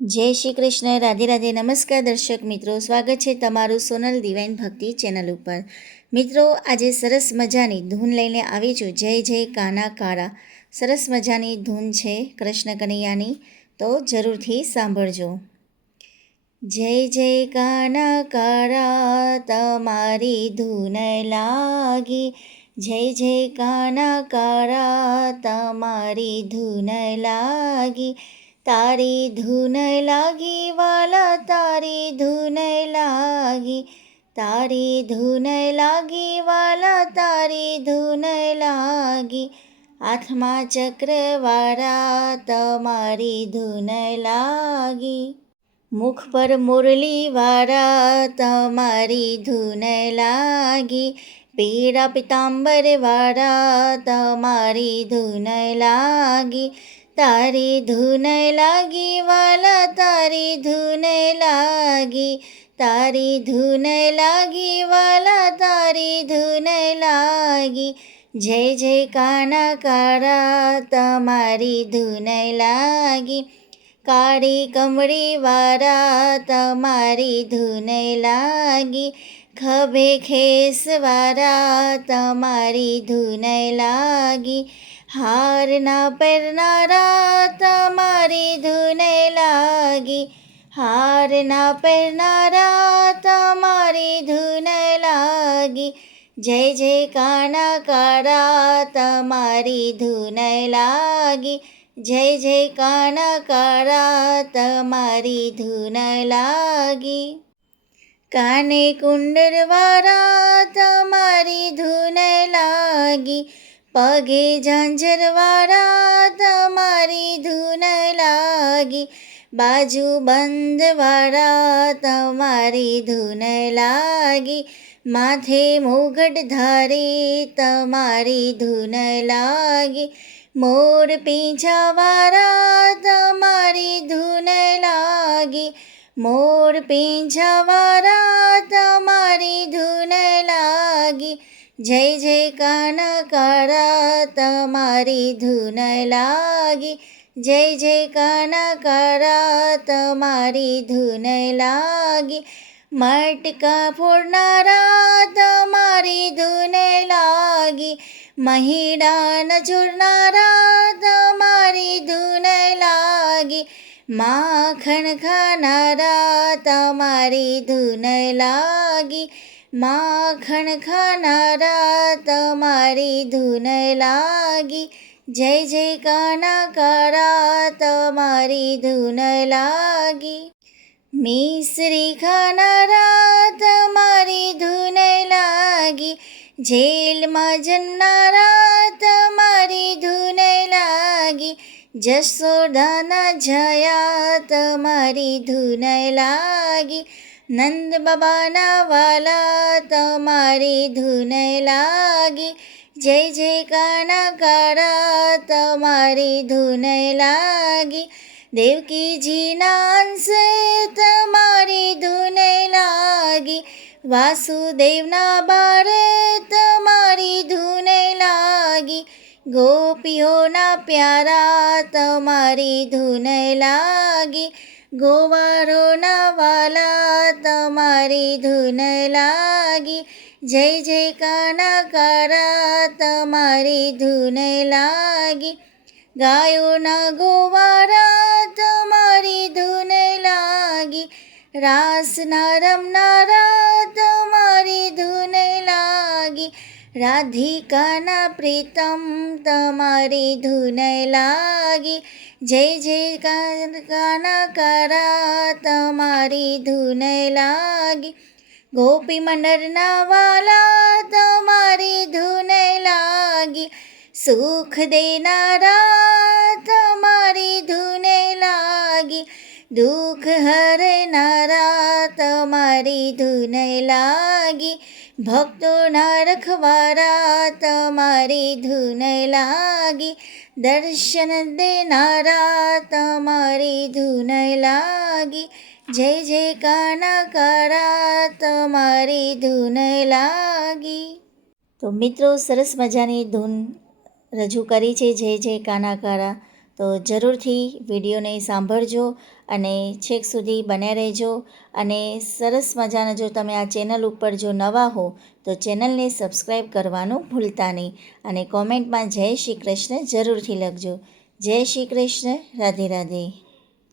જય શ્રી કૃષ્ણ, રાધે રાધે. નમસ્કાર દર્શક મિત્રો, સ્વાગત છે તમારું સોનલ ડિવાઇન ભક્તિ ચેનલ ઉપર. મિત્રો, આજે સરસ મજાની ધૂન લઈને આવી છું. જય જય કાના કાળા. સરસ મજાની ધૂન છે કૃષ્ણ કનૈયાની, તો જરૂરથી સાંભળજો. જય જય કાના કાળા તમારી ધૂન લાગી, જય જય કાના કાળા તમારી ધૂન લાગી, તારી ધૂન લાગી વાલા, તારી ધૂન લાગી, તારી ધૂન લાગી વાલા, તારી ધૂન લાગી, હાથમાં ચક્રવાળા તમારી ધૂન લાગી, મુખ પર મુરલીવાળા તમારી ધૂન લાગી, પીળા પિતાંબરવાળા તમારી ધૂન લાગી, તારી ધૂન લાગી વાલા, તારી ધૂન લાગી, તારી ધૂન લાગી વાલા, તારી ધૂન લાગી, જય જય કાના કાળા તમારી ધૂન લાગી, કાળી કમળીવાળા તમારી ધૂન લાગી, ખભે ખેસવાળા તમારી ધૂન લાગી, હારના પહેરનારા તમારી ધૂન લાગી, હારના પહેરનારા તમારી ધૂન લાગી, જય જય કાના કાળા તમારી ધૂન લાગી, જય જય કાના કાળા તમારી ધૂન લાગી, કાને કુંડળવાળા તમારી ધૂન લાગી, પગે ઝાંઝરવાળા તમારી ધૂન લાગી, બાજુ બંધવાળા તમારી ધૂન લાગી, માથે મુગટ ધારી તમારી ધૂન લાગી, મોર પીંછાવાળા તમારી ધૂન લાગી, મોર પીંછાવાળા તમારી ધૂન લાગી, જય જય કાના કાળા તમારી ધૂન લાગી, જય જય કાના કાળા તમારી ધૂન લાગી, મટકા ફોડનારા તમારી ધૂન લાગી, મહીડા નચોડનારા તમારી ધૂન લાગી, માખણ ખાનારા તમારી ધૂન લાગી, માખણ ખાનારા તમારી ધૂન લાગી, જય જય કાના કાળા તમારી ધૂન લાગી, મિસરી ખાનારા તમારી ધૂન લાગી, જેલમાં જનારા તમારી ધૂન લાગી, જશોદાના જયા તમારી ધૂન લાગી, નંદ બાબાના વાલા તમારી ધૂન લાગી, જય જય કાના કાળા તમારી ધૂન લાગી, દેવકીજીના અંશે તમારી ધૂન લાગી, વાસુદેવના બાળે તમારી ધૂન લાગી, ગોપીઓના પ્યારા તમારી ધૂન લાગી, ગોવારોના વાલા તમારી ધૂન લાગી, જય જય કાના કાળા તમારી ધૂન લાગી, ગાયોના ગોવારા તમારી ધૂન લાગી, રાસના રમનારા તમારી ધૂન લાગી, રાધિકાના પ્રીતમ તમારી ધૂન લાગી, જય જય કાના કાળા તમારી ધૂન લાગી, ગોપી મંડળના વાલા તમારી ધૂન લાગી, સુખ દેનારા તમારી ધૂન લાગી, દુઃખ હરનારા તમારી ધૂન લાગી, ભક્તોના રખવારા તમારી ધૂન લાગી, દર્શન દેનારા તમારી ધૂન લાગી, જય જય કાના કાળા તમારી ધૂન લાગી. તો મિત્રો, સરસ મજાની ધૂન રજૂ કરી છે જય જય કાના કાળા. તો જરૂરથી વિડીયોને સાંભળજો અને છેક સુધી બન્યા રહેજો. અને સરસ મજાના જો તમે આ ચેનલ ઉપર જો નવા હો તો ચેનલને સબસ્ક્રાઈબ કરવાનું ભૂલતા નહીં. અને કોમેન્ટમાં જય શ્રી કૃષ્ણ જરૂરથી લખજો. જય શ્રી કૃષ્ણ. રાધે રાધે.